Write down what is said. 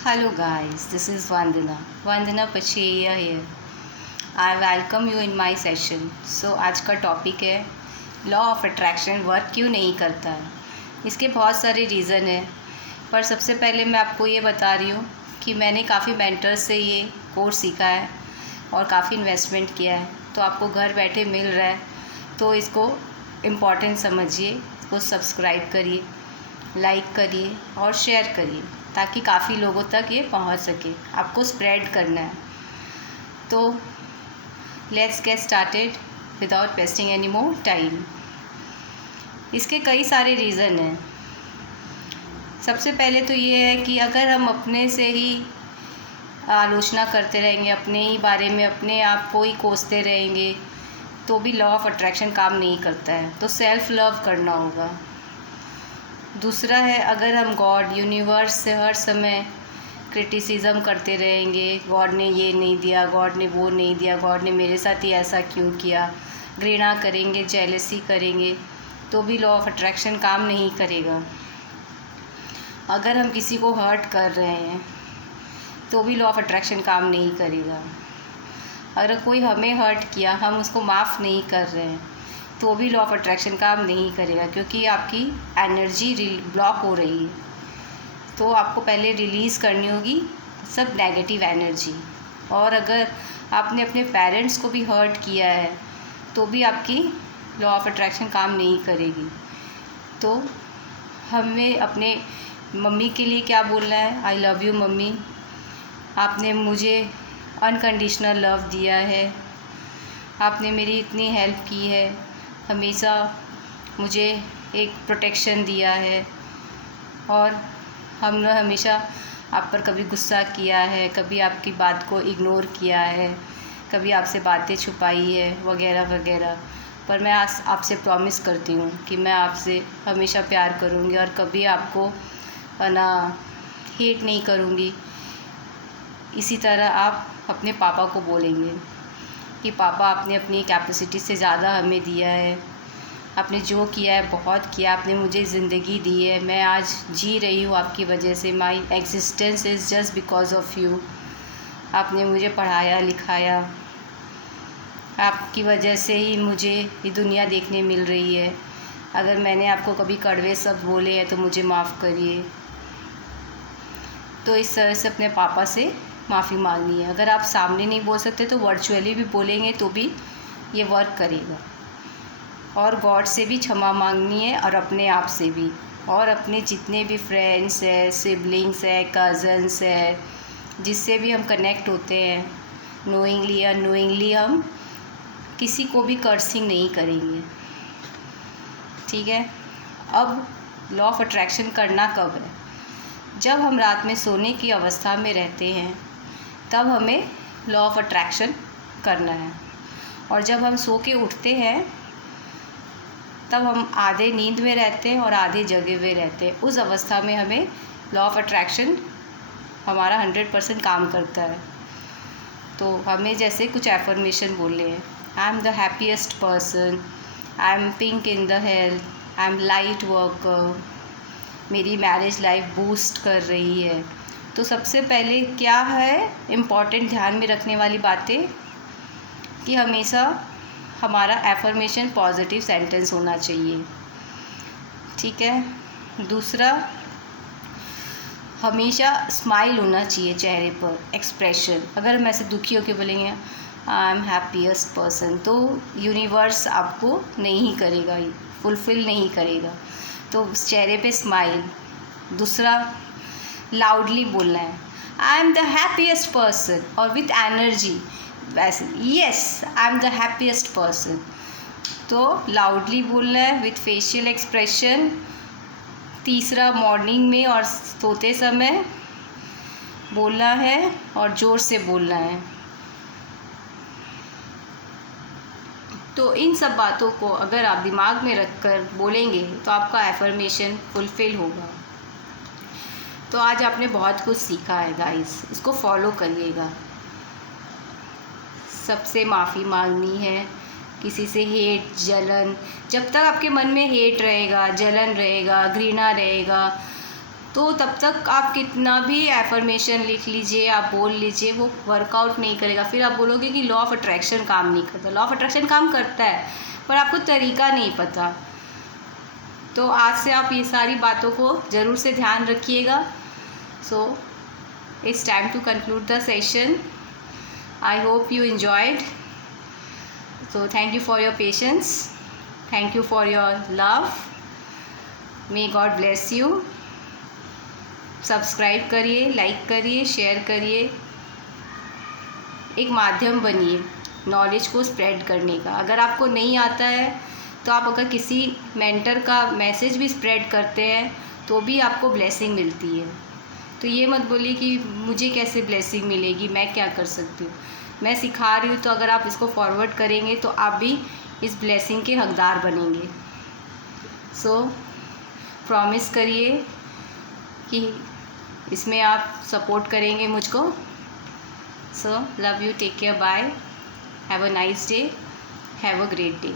Hello guys, this is Vandana Pacheya here. I welcome you in my session. So आज का topic है law of attraction work क्यों नहीं करता है। इसके बहुत सारे रीज़न हैं, पर सबसे पहले मैं आपको ये बता रही हूँ कि मैंने काफ़ी मेंटर्स से ये कोर्स सीखा है और काफ़ी इन्वेस्टमेंट किया है, तो आपको घर बैठे मिल रहा है, तो इसको इम्पॉर्टेंट समझिए, इसको सब्सक्राइब करिए, लाइक करिए और शेयर करिए ताकि काफ़ी लोगों तक ये पहुंच सके। आपको स्प्रेड करना है। तो let's get started without wasting any more time. इसके कई सारे रीज़न हैं। सबसे पहले तो ये है कि अगर हम अपने से ही आलोचना करते रहेंगे, अपने ही बारे में अपने आप को ही कोसते रहेंगे, तो भी लॉ ऑफ अट्रैक्शन काम नहीं करता है। तो सेल्फ लव करना होगा। दूसरा है, अगर हम गॉड यूनिवर्स से हर समय क्रिटिसिज्म करते रहेंगे, गॉड ने ये नहीं दिया, गॉड ने वो नहीं दिया, गॉड ने मेरे साथ ही ऐसा क्यों किया, घृणा करेंगे, जेलसी करेंगे, तो भी लॉ ऑफ अट्रैक्शन काम नहीं करेगा। अगर हम किसी को हर्ट कर रहे हैं तो भी लॉ ऑफ अट्रैक्शन काम नहीं करेगा। अगर कोई हमें हर्ट किया, हम उसको माफ़ नहीं कर रहे हैं, तो भी लॉ ऑफ अट्रैक्शन काम नहीं करेगा, क्योंकि आपकी एनर्जी ब्लॉक हो रही है। तो आपको पहले रिलीज़ करनी होगी सब नेगेटिव एनर्जी। और अगर आपने अपने पेरेंट्स को भी हर्ट किया है तो भी आपकी लॉ ऑफ अट्रैक्शन काम नहीं करेगी। तो हमें अपने मम्मी के लिए क्या बोलना है, आई लव यू मम्मी, आपने मुझे अनकंडीशनल लव दिया है, आपने मेरी इतनी हेल्प की है, हमेशा मुझे एक प्रोटेक्शन दिया है, और हमने हमेशा आप पर कभी गुस्सा किया है, कभी आपकी बात को इग्नोर किया है, कभी आपसे बातें छुपाई है, वगैरह वगैरह। पर मैं आपसे प्रॉमिस करती हूँ कि मैं आपसे हमेशा प्यार करूँगी और कभी आपको ना हेट नहीं करूँगी। इसी तरह आप अपने पापा को बोलेंगे कि पापा, आपने अपनी कैपेसिटी से ज़्यादा हमें दिया है, आपने जो किया है बहुत किया, आपने मुझे ज़िंदगी दी है, मैं आज जी रही हूँ आपकी वजह से, my existence is just because of you. आपने मुझे पढ़ाया लिखाया, आपकी वजह से ही मुझे ये दुनिया देखने मिल रही है। अगर मैंने आपको कभी कड़वे शब्द बोले हैं तो मुझे माफ़ करिए। तो इस तरह से अपने पापा से माफ़ी मांगनी है। अगर आप सामने नहीं बोल सकते तो वर्चुअली भी बोलेंगे तो भी ये वर्क करेगा। और गॉड से भी क्षमा मांगनी है और अपने आप से भी, और अपने जितने भी फ्रेंड्स है, सिबलिंग्स है, कज़न्स है, जिससे भी हम कनेक्ट होते हैं, नोइंगली या अननोइंगली हम किसी को भी कर्सिंग नहीं करेंगे। ठीक है। अब लॉ ऑफ अट्रैक्शन करना कब है? जब हम रात में सोने की अवस्था में रहते हैं तब हमें लॉ ऑफ अट्रैक्शन करना है। और जब हम सो के उठते हैं तब हम आधे नींद में रहते हैं और आधे जगे हुए रहते हैं। उस अवस्था में हमें लॉ ऑफ अट्रैक्शन हमारा 100% काम करता है। तो हमें जैसे कुछ एफर्मेशन बोलने हैं, I am the happiest person, I am pink in the health, I am light worker, मेरी मैरिज लाइफ बूस्ट कर रही है। तो सबसे पहले क्या है इम्पॉर्टेंट ध्यान में रखने वाली बातें, कि हमेशा हमारा एफर्मेशन पॉजिटिव सेंटेंस होना चाहिए। ठीक है। दूसरा, हमेशा स्माइल होना चाहिए चेहरे पर, एक्सप्रेशन। अगर हम ऐसे दुखी होकर बोलेंगे आई एम हैप्पीएस्ट पर्सन, तो यूनिवर्स आपको नहीं करेगा, फुलफ़िल नहीं करेगा। तो चेहरे पे स्माइल। दूसरा, लाउडली बोलना है, I am the happiest person, और विथ एनर्जी, वैसे yes I am the happiest person. तो लाउडली बोलना है विथ फेशियल एक्सप्रेशन। तीसरा, मॉर्निंग में और सोते समय बोलना है और ज़ोर से बोलना है। तो इन सब बातों को अगर आप दिमाग में रख कर बोलेंगे तो आपका एफर्मेशन फुलफ़िल होगा। तो आज आपने बहुत कुछ सीखा है गाइस, इसको फॉलो करिएगा। सबसे माफ़ी मांगनी है, किसी से हेट, जलन, जब तक आपके मन में हेट रहेगा, जलन रहेगा, घृणा रहेगा, तो तब तक आप कितना भी एफर्मेशन लिख लीजिए, आप बोल लीजिए, वो वर्कआउट नहीं करेगा। फिर आप बोलोगे कि लॉ ऑफ अट्रैक्शन काम नहीं करता। लॉ ऑफ अट्रैक्शन काम करता है, पर आपको तरीका नहीं पता। तो आज से आप ये सारी बातों को ज़रूर से ध्यान रखिएगा। So it's time to conclude the session. I hope you enjoyed. So thank you for your patience. Thank you for your love. May God bless you. Subscribe करिए, लाइक करिए, शेयर करिए। एक माध्यम बनिए नॉलेज को स्प्रेड करने का। अगर आपको नहीं आता है तो आप अगर किसी मेंटर का मैसेज भी स्प्रेड करते हैं तो भी आपको ब्लेसिंग मिलती है। तो ये मत बोलिए कि मुझे कैसे ब्लेसिंग मिलेगी, मैं क्या कर सकती हूँ। मैं सिखा रही हूँ, तो अगर आप इसको फॉरवर्ड करेंगे तो आप भी इस ब्लेसिंग के हकदार बनेंगे। सो प्रॉमिस करिए कि इसमें आप सपोर्ट करेंगे मुझको। So love you, take care, bye, have a nice day, have a great day.